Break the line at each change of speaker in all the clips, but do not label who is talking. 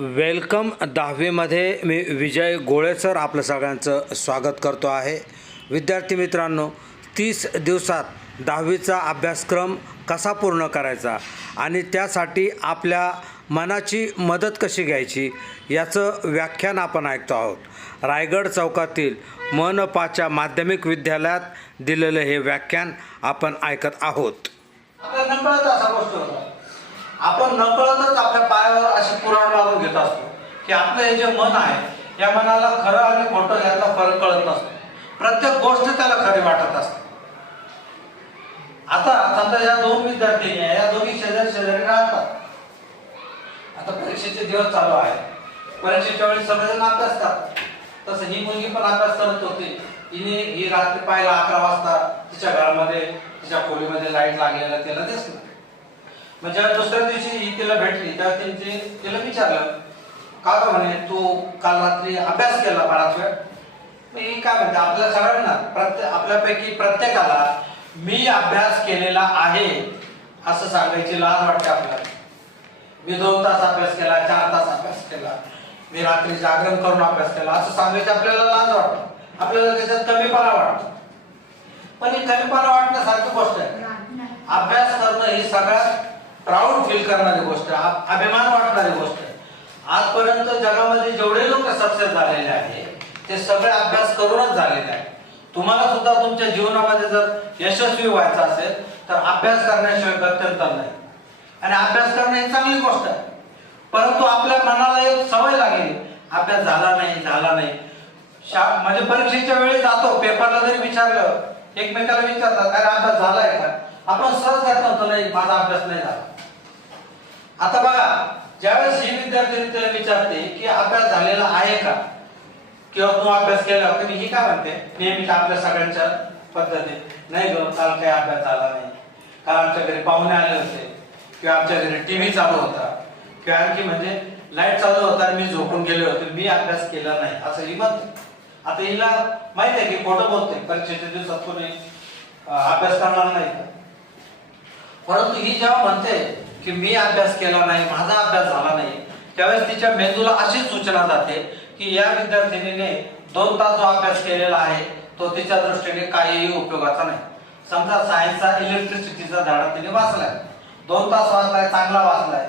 Welcome दहावीमध्ये मी विजय गोळे sir आपलं सगळ्यांचं स्वागत करतो आहे. विद्यार्थी मित्रांनो तीस दिवसात दहावीचा अभ्यासक्रम कसा पूर्ण करायचा आणि त्यासाठी आपल्या मनाची मदत कशी घ्यायची याचं व्याख्यान आपण ऐकतो आहोत. रायगड चौकातील मनपाच्या माध्यमिक विद्यालयात दिलेलं हे व्याख्यान आपण ऐकत आहोत.
आपण नकळतच आपल्या पायावर अशी पुराण मारून घेत असतो की आपलं हे जे मन आहे या मनाला खरं आणि खोटं याचा फरक कळत नसतो. प्रत्येक गोष्ट त्याला खरी वाटत असते. आता समजा या दोन विद्यार्थी आहे या दोघी शेजारी शेजारी राहतात. आता परीक्षेचे दिवस चालू आहे परीक्षेच्या वेळी सगळेजण अभ्यासतात तसं ही मुलगी पण अभ्यास करत होती. हिने ही रात्री पाहिला अकरा वाजता तिच्या घरामध्ये तिच्या खोलीमध्ये लाइट लागलेला तिला दिसलं जेव्हा दुसऱ्या दिवशी ही तिला भेटली तेव्हा तिने तिला विचारलं का ग म्हणे तू काल रात्री अभ्यास केला बराच वेळ? ही काय म्हणते आपल्या सगळ्यांना प्रत्येक आपल्यापैकी प्रत्येकाला मी अभ्यास केलेला आहे असं सांगायची लाज वाटते आपल्याला. मी दोन तास अभ्यास केला चार तास अभ्यास केला मी रात्री जागरण करून अभ्यास केला असं सांगायचं आपल्याला लाज वाटतं. आपल्याला त्याच्यात कमीपणा वाटतो. पण ही कमीपणा वाटण्यासारखी गोष्ट आहे. अभ्यास करणं ही सगळ्यात प्राऊड फील करणारी गोष्ट अभिमान वाटणारी गोष्ट आहे. आजपर्यंत जगामध्ये जेवढे लोक सक्सेस झालेले आहे ते सगळे अभ्यास करूनच झालेले आहे. तुम्हाला सुद्धा तुमच्या जीवनामध्ये जर यशस्वी व्हायचं असेल तर अभ्यास करण्याशिवाय गत्यंतर नाही. आणि अभ्यास करणे ही चांगली गोष्ट आहे. परंतु आपल्या मनाला एक सवय लागली अभ्यास झाला नाही झाला नाही. शा म्हणजे परीक्षेच्या वेळी जातो पेपरला जरी विचारलं एकमेकाला विचारतात अरे अभ्यास झालाय का? आपण सहज जात नव्हतो नाही माझा अभ्यास नाही झाला. आता बघा ज्यावेळेस ही विद्यार्थी तिला विचारते की अभ्यास झालेला आहे का? किंवा तू अभ्यास केला तर ही काय म्हणते? नेहमीच आपल्या सगळ्यांच्या पद्धतीत नाही ग काल काही अभ्यास झाला नाही. काल आमच्या घरी पाहुणे आले होते किंवा आमच्या घरी टीव्ही चालू होता किंवा आणखी म्हणजे लाइट चालू होता आणि मी झोपून गेले होते मी अभ्यास केला नाही. असं ही म्हणते. आता हिला माहीत आहे की खोटं बोलते परीक्षेच्या दिवसात कोणी अभ्यास करणार नाही का? परंतु ही जेव्हा म्हणते की मी अभ्यास केला नाही माझा अभ्यास झाला नाही त्यावेळेस तिच्या मेंदूला अशी सूचना जाते की या विद्यार्थिनीने दोन तास जो अभ्यास केलेला आहे तो तिच्या दृष्टीने काहीही उपयोगाचा नाही. समजा सायन्सचा इलेक्ट्रिसिटीचा धडा तिने वाचलाय. दोन तास वाचलाय चांगला वाचलाय.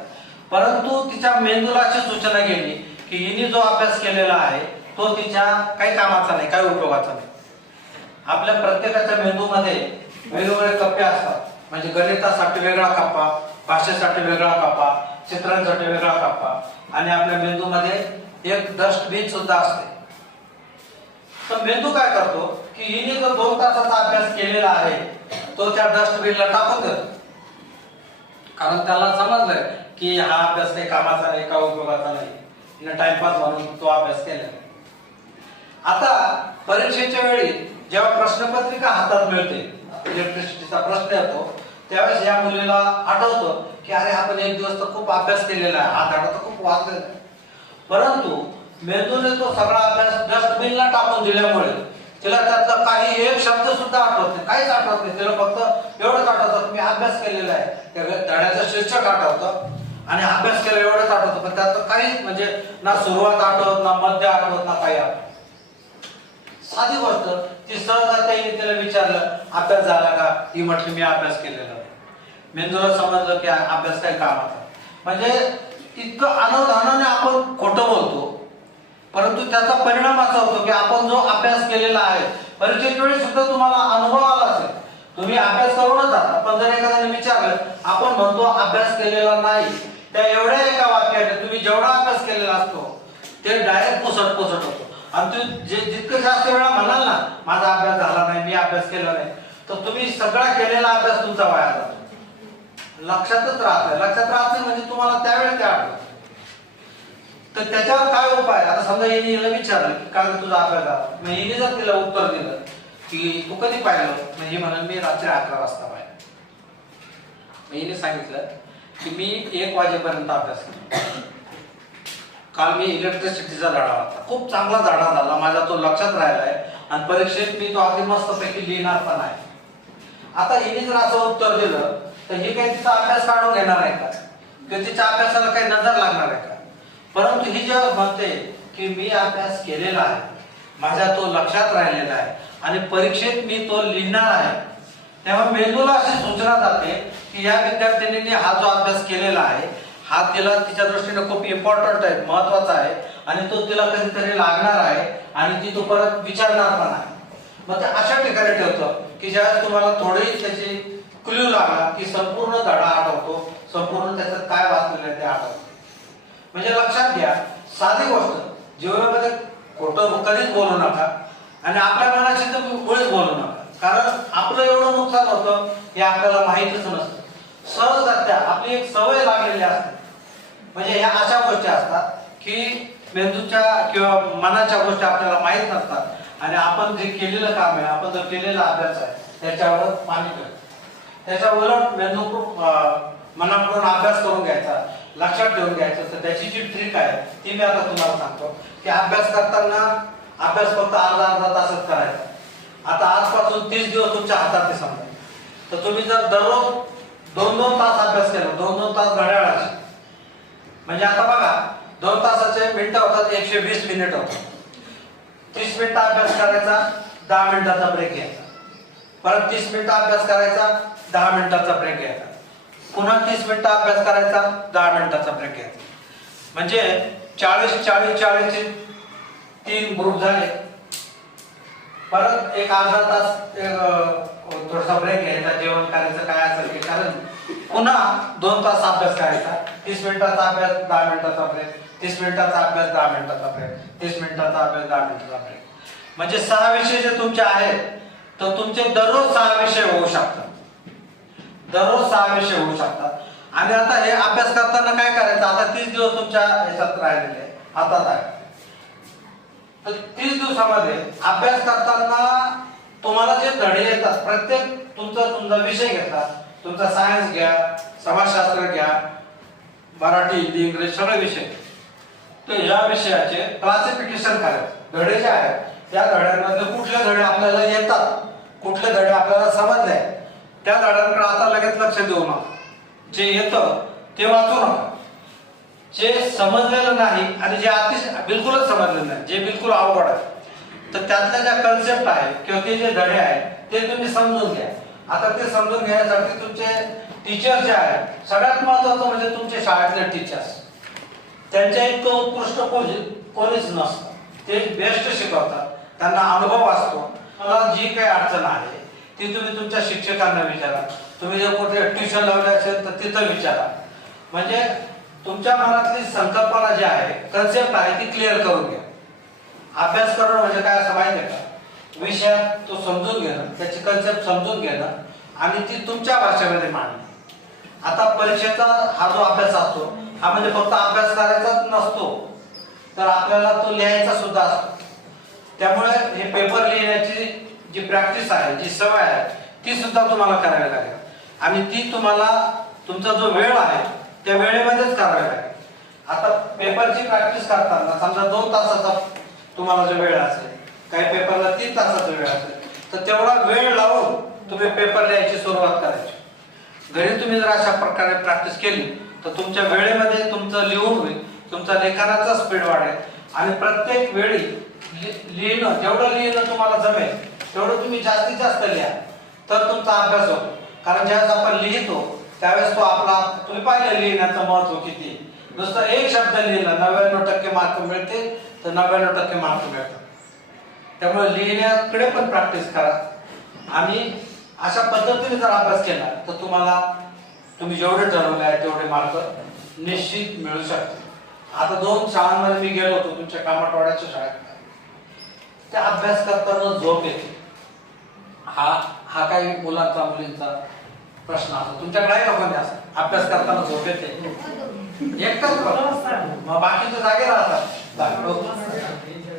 परंतु तिच्या मेंदूला अशी सूचना गेली की हिने जो अभ्यास केलेला आहे तो तिच्या काही कामाचा नाही काही उपयोगाचा नाही. आपल्या प्रत्येकाच्या मेंदूमध्ये वेगवेगळे कप्पे असतात. म्हणजे गणितासाठी वेगळा कप्पा भाषेसाठी वेगळा कप्पा चित्रांसाठी वेगळा कप्पा आणि आपल्या मेंदूमध्ये एक डस्टबिन सुद्धा असते. तर मेंदू काय करतो? की हिने जो दोन तासाचा अभ्यास केलेला आहे तो त्या डस्टबिनला टाकून देतो. कारण त्याला समजलंय की हा अभ्यास काही कामाचा नाही का उपयोगाचा नाही. हिने टाइमपास म्हणून तो अभ्यास केला आता परीक्षेच्या वेळी जेव्हा प्रश्नपत्रिका हातात मिळते इलेक्ट्रिसिटीचा प्रश्न येतो. त्यावेळेस या मुलीला आठवतं की अरे आपण एक दिवस तर खूप अभ्यास केलेला आहे. हा धडा तर खूप वाचलेला आहे. परंतु मेंदूने तो सगळा अभ्यास डस्टबिनला टाकून दिल्यामुळे तिला त्यातला काही एक शब्द सुद्धा आठवत नाही. काहीच आठवत नाही. तिला फक्त एवढंच आठवतं मी अभ्यास केलेला आहे. त्या धड्याचं शीर्षक आठवतं आणि अभ्यास केला एवढंच आठवतं. पण त्यात काहीच म्हणजे ना सुरुवात आठवत ना मध्य आठवत ना काही आठवत. साधी गोष्ट ती सहज येईल त्याला विचारलं अभ्यास झाला का? ही म्हटली मी अभ्यास केलेला मेंदूला समजलं की अभ्यास काही कामाचा म्हणजे इतकं अनवधानाने आपण खोटं बोलतो परंतु त्याचा परिणाम असा होतो की आपण जो अभ्यास केलेला आहे परीक्षेच्या वेळी सुद्धा तुम्हाला अनुभव आला असेल. तुम्ही अभ्यास करूनच जाता पण जर एखाद्याने विचारलं आपण म्हणतो अभ्यास केलेला नाही त्या एवढ्या एका वाक्याने तुम्ही जेवढा अभ्यास केलेला असतो ते डायरेक्ट पुसट पुसट होतो. आणि तू जे जितकं जास्त वेळा म्हणाल ना माझा अभ्यास झाला नाही मी अभ्यास केला नाही तर तुम्ही सगळा केलेला अभ्यास तुमचा वाया जातो. लक्षातच राहत नाही. लक्षात राहत नाही म्हणजे तुम्हाला त्यावेळेस ते आठवत तर त्याच्यावर काय उपाय? आता समजा हिने हिला विचारलं की काय तुझा अभ्यास झाला. मग हिने जर तिला उत्तर दिलं की तू कधी पाहिलं? मग म्हणाल म्हणून मी रात्री अकरा वाजता पाहिलं. मग हिने सांगितलं की मी एक वाजेपर्यंत अभ्यास केला. काल मी इलेक्ट्रिसिटीचा धडा होता खूप चांगला धडा झाला. माझा तो लक्षात राहिलाय. आणि परीक्षेत मी तो अगदी मस्तपैकी लिहिणार पण आहे. आता हिने जर असं उत्तर दिलं तर हे काही तिचा अभ्यास काढून घेणार आहे का? किंवा तिच्या अभ्यासाला काही नजर लागणार आहे का? परंतु ही जेव्हा म्हणते की मी अभ्यास केलेला आहे माझ्या तो लक्षात राहिलेला आहे आणि परीक्षेत मी तो लिहिणार आहे तेव्हा मेंदूला अशी सूचना जाते की या विद्यार्थिनीने हा जो अभ्यास केलेला आहे हा तिला तिच्या दृष्टीने खूप इम्पॉर्टंट आहे महत्त्वाचा आहे आणि तो तिला कधीतरी लागणार आहे आणि ती तो परत विचारणार पण आहे. मग ते अशा ठिकाणी ठेवतं की ज्यावेळेस तुम्हाला थोडी त्याची क्ल्यू लागला की संपूर्ण धडा आठवतो संपूर्ण त्याचं काय वाचलेलं आहे ते आठवतो. म्हणजे लक्षात घ्या साधी गोष्ट जीवनामध्ये खोटं कधीच बोलू नका आणि आपल्या मनाशी तर मुळीच बोलू नका. कारण आपलं एवढं नुकसान होतं हे आपल्याला माहितीच नसतं. सहजगत्या आपली एक सवय लागलेली असते. म्हणजे ह्या अशा गोष्टी असतात की मेंदूच्या किंवा मनाच्या गोष्टी आपल्याला माहीत नसतात. आणि आपण जे केलेलं काम आहे आपण जो केलेला अभ्यास आहे त्याच्यावर पाणी करतो त्याच्या उलट मेंदू खूप मनाकडून अभ्यास करून घ्यायचा लक्षात ठेवून घ्यायचं. तर त्याची जी ट्रिक आहे ती मी आता तुम्हाला सांगतो. की अभ्यास करताना अभ्यास फक्त अर्धा अर्धा तासच करायचा. आता आजपासून तीस दिवस तुमच्या हातात ते समजा. तर तुम्ही जर दररोज दोन दोन तास अभ्यास केला दोन दोन तास घड्याळाचे म्हणजे आता बघा दोन तासाचे मिनिटं होतात एकशे वीस मिनिट होतात. तीस मिनिटं अभ्यास करायचा दहा मिनिटाचा ब्रेक घ्यायचा. परत तीस मिनिटं अभ्यास करायचा दहा मिनिटाचा ब्रेक घ्यायचा. पुन्हा तीस मिनिटं अभ्यास करायचा दहा मिनिटाचा ब्रेक घ्यायचा. म्हणजे चाळीस चाळीस चाळीसचे तीन ग्रुप झाले. परत एक अर्धा तास एक, थोडासा ब्रेक घ्यायचा जेवण करायचं काय असेल ते. कारण पुन्हा दोन तास अभ्यास करायचा. तीस मिनिटाचा अभ्यास दहा मिनिटाचा ब्रेक तीस मिनिटाचा अभ्यास दहा मिनिटाचा ब्रेक तीस मिनिटाचा अभ्यास दहा मिनिटाचा ब्रेक म्हणजे सहा विषय जे तुमचे आहेत तर तुमचे दररोज सहा विषय होऊ शकतात. दररोज सहा विषय होऊ शकतात. आणि आता हे अभ्यास करताना काय करायचं? आता तीस दिवस तुमच्या ह्याच्यात राहिलेले हातात आहे तर तीस दिवसामध्ये अभ्यास करताना तुम्हाला जे धडे येतात प्रत्येक तुमचा तुमचा विषय घेतला तुमचा सायन्स घ्या समाजशास्त्र घ्या मराठी हिंदी इंग्रजी सगळे विषय. तर या विषयाचे क्लासिफिकेशन करायचं धडे जे आहेत त्या धड्यांमध्ये कुठले धडे आपल्याला येतात कुठले धडे आपल्याला समजले त्या धड्यांकडे आता लगेच लक्ष देऊ नका. जे येतं ते वाचू नका. जे समजलेलं नाही आणि जे अतिशय बिलकुलच समजलेलं नाही जे बिलकुल अवघड आहे. तर त्यातल्या ज्या कन्सेप्ट आहेत किंवा ते जे धडे आहेत ते तुम्ही समजून घ्या. आता ते समजून घेण्यासाठी तुमचे टीचर जे आहेत सगळ्यात महत्वाचं म्हणजे तुमचे शाळेतले टीचर्स त्यांच्या इतकं उत्कृष्ट कोणी कोणीच नसतं. ते बेस्ट शिकवतात. त्यांना अनुभव असतो. मला जी काही अडचण आहे ती तुम्ही तुमच्या शिक्षकांना विचारा. तुम्ही जर कुठे ट्युशन लावले असेल तर तिथं विचारा. म्हणजे तुमच्या मनातली संकल्पना जी आहे कन्सेप्ट आहे ती क्लिअर करून घ्या. अभ्यास करणं म्हणजे काय असं माहिती आहे का? विषयात तो समजून घेणं त्याची कन्सेप्ट समजून घेणं आणि ती तुमच्या भाषेमध्ये मांडणं. आता परीक्षेचा हा जो अभ्यास असतो हा म्हणजे फक्त अभ्यास करायचाच नसतो तर आपल्याला तो लिहायचा सुद्धा असतो. त्यामुळे हे पेपर लिहिण्याची जी प्रॅक्टिस आहे जी सवय आहे ती सुद्धा तुम्हाला करावी लागेल. आणि ती तुम्हाला तुमचा जो वेळ आहे त्या वेळेमध्येच करावी लागेल. आता पेपरची प्रॅक्टिस करताना समजा दोन तासाचा तुम्हाला जो वेळ असेल काही पेपरला तीन तासाचा वेळ असेल तर तेवढा वेळ लावून तुम्ही पेपर लिहायची सुरुवात करायची. घरी तुम्ही जर अशा प्रकारे प्रॅक्टिस केली तर तुमच्या वेळेमध्ये तुमचं लिहून होईल तुमचा लेखनाचा स्पीड वाढेल. आणि प्रत्येक वेळी लि- लिहिणं जेवढं लिहिणं तुम्हाला जमेल तेवढं तुम्ही जास्तीत जास्त लिहा तर तुमचा अभ्यास होतो कारण ज्यावेळेस आपण लिहितो त्यावेळेस तो आपला तुम्ही पाहिलं लिहिण्याचं महत्त्व किती नुसतं एक शब्द लिहिला नव्याण्णव टक्के मार्क मिळते तर नव्याण्णव टक्के मार्क मिळतात. त्यामुळे लिहिण्याकडे पण प्रॅक्टिस करा. आणि अशा पद्धतीने जर अभ्यास केला तर तुम्हाला तुम्ही जेवढे ठरवले आहे तेवढे मार्क निश्चित मिळू शकते आता दोन शाळांमध्ये मी गेलो होतो तुमच्या कामाटवाड्याच्या शाळेत. त्या अभ्यास करताना झोप येते. हा हा काही मुलांचा मुलींचा प्रश्न असतो. तुमच्याकडे काही लोकांनी कोणी असं. अभ्यास करताना झोप येते. एकटाच बघ. मग बाकीचे जागे राहतात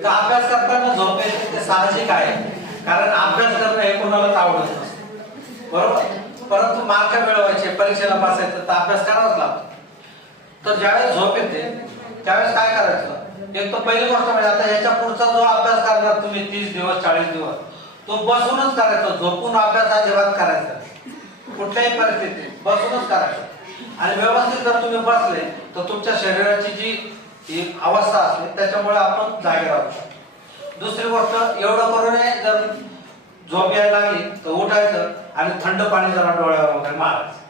तर अभ्यास करताना झोप येते ते साहजिक आहे कारण अभ्यास करणं हे कोणालाच आवडत नसतं. बरोबर? परंतु मार्क मिळवायचे परीक्षेला बसायचं तर अभ्यास करावाच लागतो. तर ज्यावेळेस झोप येते त्यावेळेस काय करायचं? एक तर पहिली गोष्ट म्हणजे आता ह्याच्या पुढचा जो अभ्यास करणार तुम्ही तीस दिवस चाळीस दिवस तो बसूनच करायचा. झोपून अभ्यास अजिबात करायचा कुठल्याही परिस्थितीत बसूनच करायचं. आणि व्यवस्थित जर तुम्ही बसले तर तुमच्या शरीराची जी ही अवस्था असते त्याच्यामुळे आपण जागे राहू शकतो. दुसरी गोष्ट एवढं करू नये जर झोप यायला लागली तर उठायचं आणि थंड पाणी जरा डोळ्यावर वगैरे मारायचं.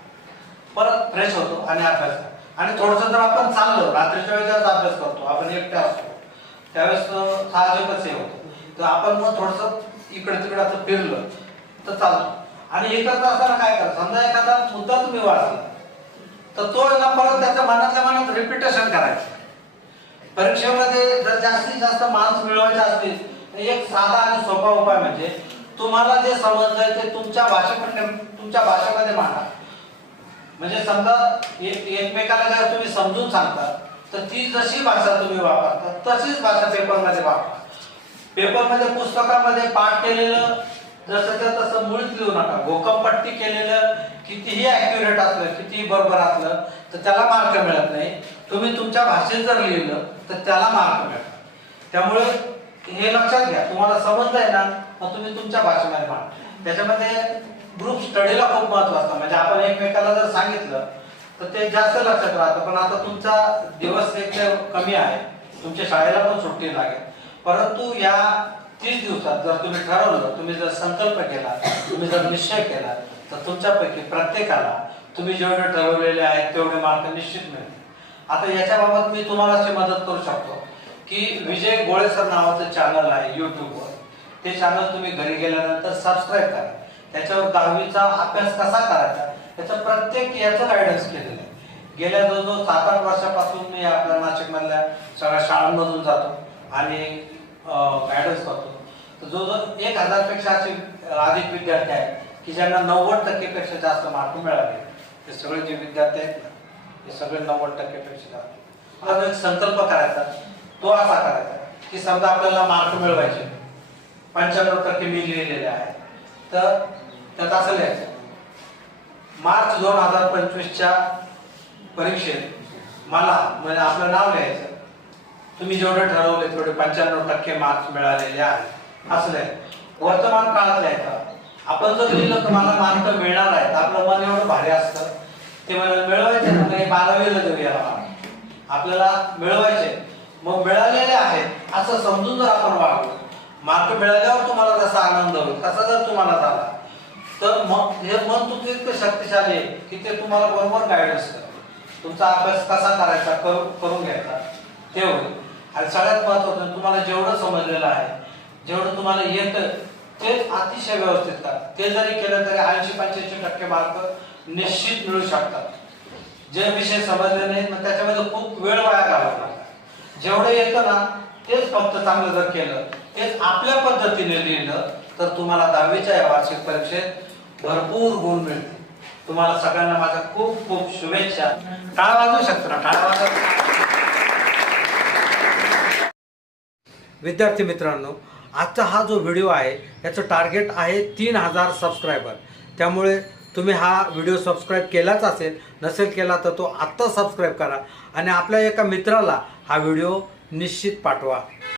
परत फ्रेश होतो आणि अभ्यास आणि थोडस जर आपण चाललो रात्रीच्या वेळेस अभ्यास करतो आपण एकटे असतो त्यावेळेस साहजिकच हे होतं. तर आपण मग थोडस इकडे तिकडे असं फिरलं तर चालतो आणि एकत्र असताना काय करा समजा एखादा मुद्दा तुम्ही वाचला तर तो ना परत त्याच्या मनातल्या मनात रिपिटेशन करायचं. परीक्षेमध्ये जर जास्तीत जास्त मार्क्स मिळवायचे असतील एक साधा आणि सोपा उपाय म्हणजे तुम्हाला जे समजलंय ते तुमच्या भाषेमध्ये तुमच्या भाषेमध्ये मांडा. म्हणजे समजा एक एकमेकाला जर तुम्ही समजून सांगता तर ती जशी भाषा तुम्ही वापरता तशीच भाषा पेपरमध्ये वापरा. पेपरमध्ये पुस्तकामध्ये पाठ केलेलं जसं त्या तसं मुळीच लिहू नका. घोकमपट्टी केलेलं कितीही ऍक्युरेट असलं कितीही बरोबर असलं तर त्याला मार्क मिळत नाही. तुम्ही तुमच्या भाषेत जर लिहिलं तर त्याला मार्क मिळतात त्यामुळे हे लक्षात घ्या तुम्हाला समजलंय ना मग तुम्ही तुमच्या भाषेमध्ये मांड. त्याच्यामध्ये ग्रुप स्टडीला खूप महत्त्व असतं. म्हणजे आपण एकमेकाला जर सांगितलं तर ते जास्त लक्षात राहतं. पण आता तुमचा दिवस एक कमी आहे. तुमच्या शाळेला पण सुट्टी लागेल. परंतु या तीस दिवसात जर तुम्ही ठरवलं तुम्ही जर संकल्प केला तुम्ही जर निश्चय केला तर तुमच्यापैकी प्रत्येकाला तुम्ही जेवढे ठरवलेले आहेत तेवढे मार्क निश्चित मिळतील. आता याच्याबाबत मी तुम्हाला अशी मदत करू शकतो की विजय गोळे सर नावाचं चॅनल आहे युट्यूबवर ते चॅनल तुम्ही घरी गेल्यानंतर सबस्क्राईब करा. त्याच्यावर दहावीचा अभ्यास कसा करायचा? त्याचं प्रत्येक याचं गायडन्स केलेलं आहे. गेल्या जवळजवळ सात आठ वर्षापासून मी आपल्या नाशिकमधल्या सगळ्या शाळांमधून जातो आणि गायडन्स करतो. तर जवळजवळ एक हजारपेक्षा असे अधिक विद्यार्थी आहेत की ज्यांना नव्वद टक्केपेक्षा जास्त मार्क मिळाले. ते सगळे जे विद्यार्थी आहेत ना हे सगळे नव्वद टक्के जास्त आता एक संकल्प करायचा तो असा करायचा की समजा आपल्याला मार्क मिळवायचे पंच्याण्णव टक्के मी लिहिलेले आहे. तर त्यात असं लिहायचं मार्च दोन हजार पंचवीसच्या परीक्षेत मला म्हणजे आपलं नाव लिहायचं तुम्ही जेवढे ठरवले तेवढे पंच्याण्णव टक्के मार्क्स मिळालेले आहेत. असं लिहायचं. वर्तमान काळात लिहायचं. आपण जर लिहिलं तर मला मार्क मिळणार आहेत आपलं मन एवढं भारी असतं. ते मला मिळवायचे ना काही बारावीला देऊ आपल्याला मिळवायचे. मग मिळालेले आहेत असं समजून जर आपण वागलो मार्क मिळाल्यावर तुम्हाला जसा आनंद होईल तसा जर तुम्हाला झाला तर मग हे मन तुमचं इतकं शक्तिशाली आहे की ते तुम्हाला बरोबर गायडन्स करेल तुमचा अभ्यास कसा करायचा करू करून घ्यायचा ते होईल. आणि सगळ्यात महत्वाचं तुम्हाला जेवढं समजलेलं आहे जेवढं तुम्हाला येतं ते अतिशय व्यवस्थित करा ते जरी केलं तरी ऐंशी पंच्याऐंशी टक्के मार्क निश्चित मिळू शकतात. जे विषय समजले नाहीत मग त्याच्यामध्ये खूप वेळ वाया घालवला. जेवढं येतं ना तेच फक्त चांगलं जर केलं तेच आपल्या पद्धतीने लिहिलं तर तुम्हाला दहावीच्या या वार्षिक परीक्षेत भरपूर गुण मिळतील. तुम्हाला सगळ्यांना माझ्या खूप खूप शुभेच्छा. टाळा वाजवू शकतो ना? टाळा वाजव
विद्यार्थी मित्रांनो आजचा हा जो व्हिडिओ आहे याचं टार्गेट आहे तीन हजार सबस्क्रायबर. त्यामुळे तुम्ही हा व्हिडिओ सबस्क्राईब केलाच असेल नसेल केला तर तो आत्ता सबस्क्राईब करा आणि आपल्या एका मित्राला हा व्हिडिओ निश्चित पाठवा.